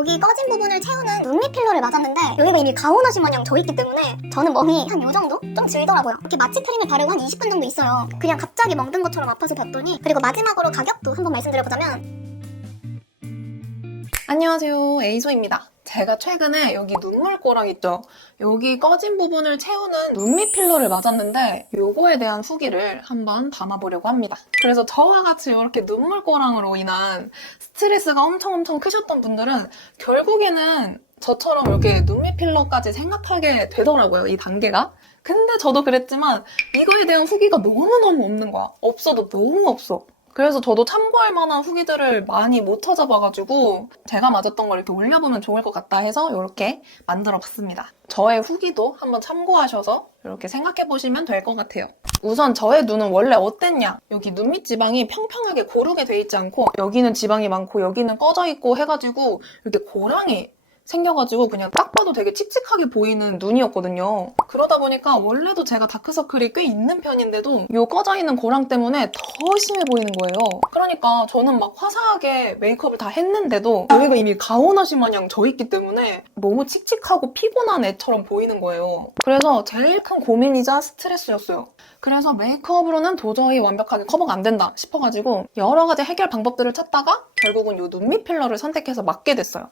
여기 꺼진 부분을 채우는 눈밑 필러를 맞았는데 여기가 이미 가오나시 마냥 져있기 때문에 저는 멍이 한 요 정도? 좀 질더라고요. 이렇게 마취 크림을 바르고 한 20분 정도 있어요. 그냥 갑자기 멍든 것처럼 아파서 봤더니, 그리고 마지막으로 가격도 한번 말씀드려보자면, 안녕하세요, 에이소입니다. 제가 최근에 여기 눈물꼬랑 있죠? 여기 꺼진 부분을 채우는 눈밑 필러를 맞았는데 요거에 대한 후기를 한번 담아보려고 합니다. 그래서 저와 같이 이렇게 눈물꼬랑으로 인한 스트레스가 엄청 크셨던 분들은 결국에는 저처럼 이렇게 눈밑 필러까지 생각하게 되더라고요, 이 단계가. 근데 저도 그랬지만 이거에 대한 후기가 너무너무 없는 거야. 없어도 너무 없어. 그래서 저도 참고할 만한 후기들을 많이 못 찾아봐가지고 제가 맞았던 걸 이렇게 올려보면 좋을 것 같다 해서 이렇게 만들어봤습니다. 저의 후기도 한번 참고하셔서 이렇게 생각해보시면 될 것 같아요. 우선 저의 눈은 원래 어땠냐? 여기 눈밑 지방이 평평하게 고르게 돼 있지 않고 여기는 지방이 많고 여기는 꺼져 있고 해가지고 이렇게 고랑이 생겨가지고 그냥 딱 봐도 되게 칙칙하게 보이는 눈이었거든요. 그러다 보니까 원래도 제가 다크서클이 꽤 있는 편인데도 요 꺼져 있는 고랑 때문에 더 심해 보이는 거예요. 그러니까 저는 막 화사하게 메이크업을 다 했는데도 여기가 이미 가오나시 마냥 져있기 때문에 너무 칙칙하고 피곤한 애처럼 보이는 거예요. 그래서 제일 큰 고민이자 스트레스였어요. 그래서 메이크업으로는 도저히 완벽하게 커버가 안 된다 싶어가지고 여러 가지 해결 방법들을 찾다가 결국은 요 눈밑 필러를 선택해서 맞게 됐어요.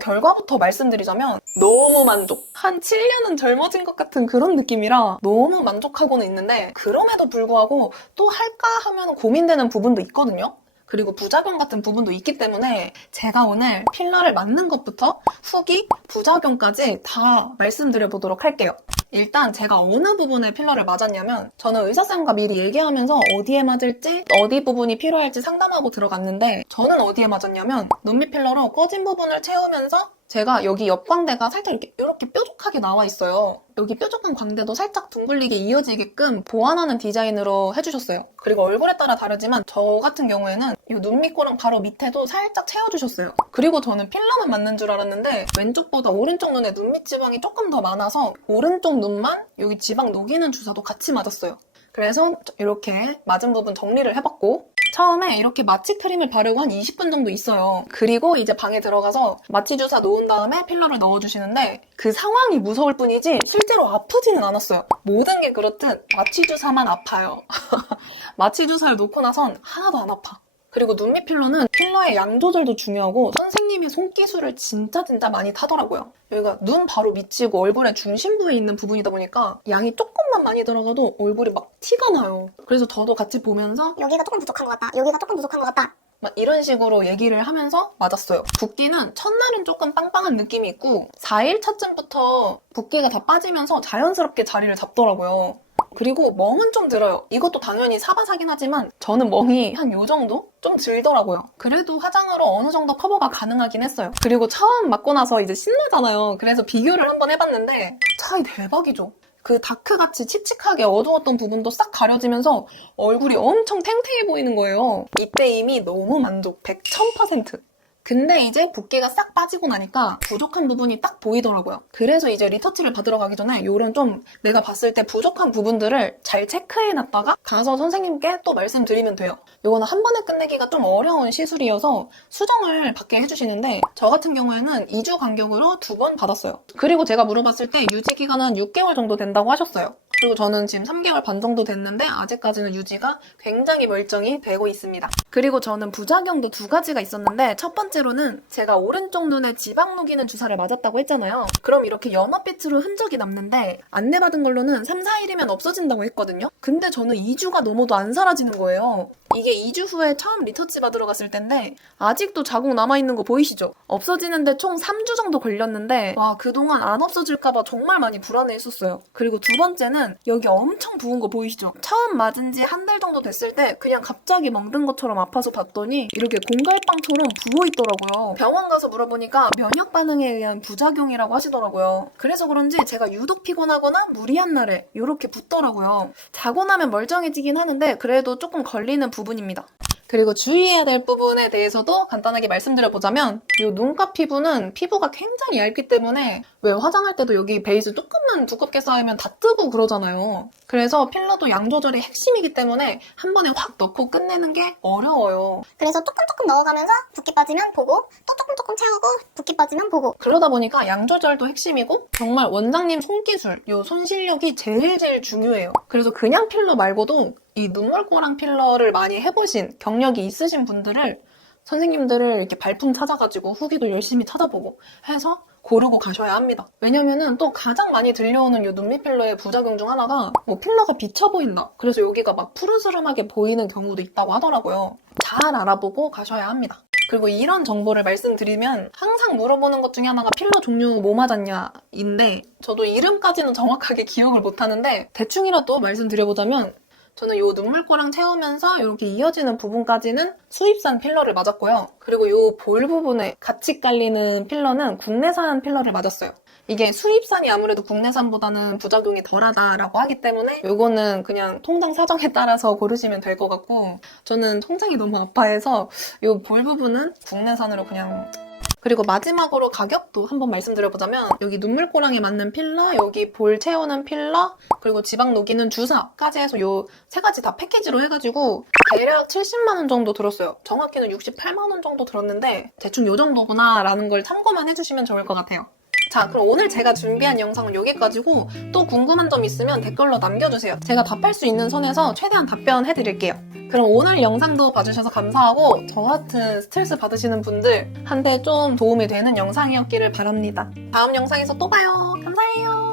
결과부터 말씀드리자면 너무 만족. 한 7년은 젊어진 것 같은 그런 느낌이라 너무 만족하고는 있는데 그럼에도 불구하고 또 할까 하면 고민되는 부분도 있거든요. 그리고 부작용 같은 부분도 있기 때문에 제가 오늘 필러를 맞는 것부터 후기, 부작용까지 다 말씀드려보도록 할게요. 일단 제가 어느 부분에 필러를 맞았냐면 저는 의사쌤과 미리 얘기하면서 어디에 맞을지 어디 부분이 필요할지 상담하고 들어갔는데 저는 어디에 맞았냐면 눈밑 필러로 꺼진 부분을 채우면서 제가 여기 옆광대가 살짝 이렇게 뾰족하게 나와 있어요. 여기 뾰족한 광대도 살짝 둥글리게 이어지게끔 보완하는 디자인으로 해주셨어요. 그리고 얼굴에 따라 다르지만 저 같은 경우에는 이 눈밑꼬랑 바로 밑에도 살짝 채워주셨어요. 그리고 저는 필러만 맞는 줄 알았는데 왼쪽보다 오른쪽 눈에 눈밑 지방이 조금 더 많아서 오른쪽 눈만 여기 지방 녹이는 주사도 같이 맞았어요. 그래서 이렇게 맞은 부분 정리를 해봤고 처음에 이렇게 마취 크림을 바르고 한 20분 정도 있어요. 그리고 이제 방에 들어가서 마취 주사 놓은 다음에 필러를 넣어주시는데 그 상황이 무서울 뿐이지 실제로 아프지는 않았어요. 모든 게 그렇듯 마취 주사만 아파요. 마취 주사를 놓고 나선 하나도 안 아파. 그리고 눈밑 필러는 필러의 양 조절도 중요하고 선생님의 손기술을 진짜 많이 타더라고요. 여기가 눈 바로 밑이고 얼굴의 중심부에 있는 부분이다 보니까 양이 조금만 많이 들어가도 얼굴이 막 티가 나요. 그래서 저도 같이 보면서 여기가 조금 부족한 것 같다, 여기가 조금 부족한 것 같다, 막 이런 식으로 얘기를 하면서 맞았어요. 붓기는 첫날은 조금 빵빵한 느낌이 있고 4일 차쯤부터 붓기가 다 빠지면서 자연스럽게 자리를 잡더라고요. 그리고 멍은 좀 들어요. 이것도 당연히 사바사긴 하지만 저는 멍이 한 요 정도? 좀 들더라고요. 그래도 화장으로 어느 정도 커버가 가능하긴 했어요. 그리고 처음 맞고 나서 이제 신나잖아요. 그래서 비교를 한번 해봤는데 차이 대박이죠. 그 다크같이 칙칙하게 어두웠던 부분도 싹 가려지면서 얼굴이 엄청 탱탱해 보이는 거예요. 이때 이미 너무 만족. 100, 1000%. 근데 이제 붓기가 싹 빠지고 나니까 부족한 부분이 딱 보이더라고요. 그래서 이제 리터치를 받으러 가기 전에 요런 좀 내가 봤을 때 부족한 부분들을 잘 체크해놨다가 가서 선생님께 또 말씀드리면 돼요. 요거는 한 번에 끝내기가 좀 어려운 시술이어서 수정을 받게 해주시는데 저 같은 경우에는 2주 간격으로 2번 받았어요. 그리고 제가 물어봤을 때 유지 기간은 6개월 정도 된다고 하셨어요. 그리고 저는 지금 3개월 반 정도 됐는데 아직까지는 유지가 굉장히 멀쩡히 되고 있습니다. 그리고 저는 부작용도 2가지가 있었는데 첫 번째로는 제가 오른쪽 눈에 지방 녹이는 주사를 맞았다고 했잖아요. 그럼 이렇게 연어빛으로 흔적이 남는데 안내받은 걸로는 3, 4일이면 없어진다고 했거든요. 근데 저는 2주가 넘어도 안 사라지는 거예요. 이게 2주 후에 처음 리터치 받으러 갔을 텐데 아직도 자국 남아있는 거 보이시죠? 없어지는데 총 3주 정도 걸렸는데 와 그동안 안 없어질까봐 정말 많이 불안해했었어요. 그리고 두 번째는 여기 엄청 부은 거 보이시죠? 처음 맞은 지 한 달 정도 됐을 때 그냥 갑자기 멍든 것처럼 아파서 봤더니 이렇게 공갈빵처럼 부어있더라고요. 병원 가서 물어보니까 면역 반응에 의한 부작용이라고 하시더라고요. 그래서 그런지 제가 유독 피곤하거나 무리한 날에 이렇게 붓더라고요. 자고 나면 멀쩡해지긴 하는데 그래도 조금 걸리는 부분입니다. 그리고 주의해야 될 부분에 대해서도 간단하게 말씀드려보자면 이 눈가 피부는 피부가 굉장히 얇기 때문에 왜 화장할 때도 여기 베이스 조금만 두껍게 쌓이면 다 뜨고 그러잖아요. 그래서 필러도 양 조절이 핵심이기 때문에 한 번에 확 넣고 끝내는 게 어려워요. 그래서 조금 넣어가면서 붓기 빠지면 보고 또 조금 채우고 붓기 빠지면 보고. 그러다 보니까 양 조절도 핵심이고 정말 원장님 손기술, 이 손실력이 제일 중요해요. 그래서 그냥 필러 말고도 이 눈물꼬랑 필러를 많이 해보신 경력이 있으신 분들을 선생님들을 이렇게 발품 찾아가지고 후기도 열심히 찾아보고 해서 고르고 가셔야 합니다. 왜냐면은 또 가장 많이 들려오는 이 눈밑 필러의 부작용 중 하나가 뭐 필러가 비쳐 보인다. 그래서 여기가 막 푸르스름하게 보이는 경우도 있다고 하더라고요. 잘 알아보고 가셔야 합니다. 그리고 이런 정보를 말씀드리면 항상 물어보는 것 중에 하나가 필러 종류 뭐 맞았냐인데 저도 이름까지는 정확하게 기억을 못하는데 대충이라도 말씀드려보자면 저는 이 눈물꼬랑 채우면서 이렇게 이어지는 부분까지는 수입산 필러를 맞았고요. 그리고 이 볼 부분에 같이 깔리는 필러는 국내산 필러를 맞았어요. 이게 수입산이 아무래도 국내산보다는 부작용이 덜하다라고 하기 때문에 이거는 그냥 통장 사정에 따라서 고르시면 될 것 같고 저는 통장이 너무 아파해서 이 볼 부분은 국내산으로 그냥. 그리고 마지막으로 가격도 한번 말씀드려보자면 여기 눈물꼬랑에 맞는 필러, 여기 볼 채우는 필러, 그리고 지방 녹이는 주사까지 해서 요 세 가지 다 패키지로 해가지고 대략 70만 원 정도 들었어요. 정확히는 68만 원 정도 들었는데 대충 요 정도구나 라는 걸 참고만 해주시면 좋을 것 같아요. 자, 그럼 오늘 제가 준비한 영상은 여기까지고 또 궁금한 점 있으면 댓글로 남겨주세요. 제가 답할 수 있는 선에서 최대한 답변해드릴게요. 그럼 오늘 영상도 봐주셔서 감사하고 저 같은 스트레스 받으시는 분들한테 좀 도움이 되는 영상이었기를 바랍니다. 다음 영상에서 또 봐요. 감사해요.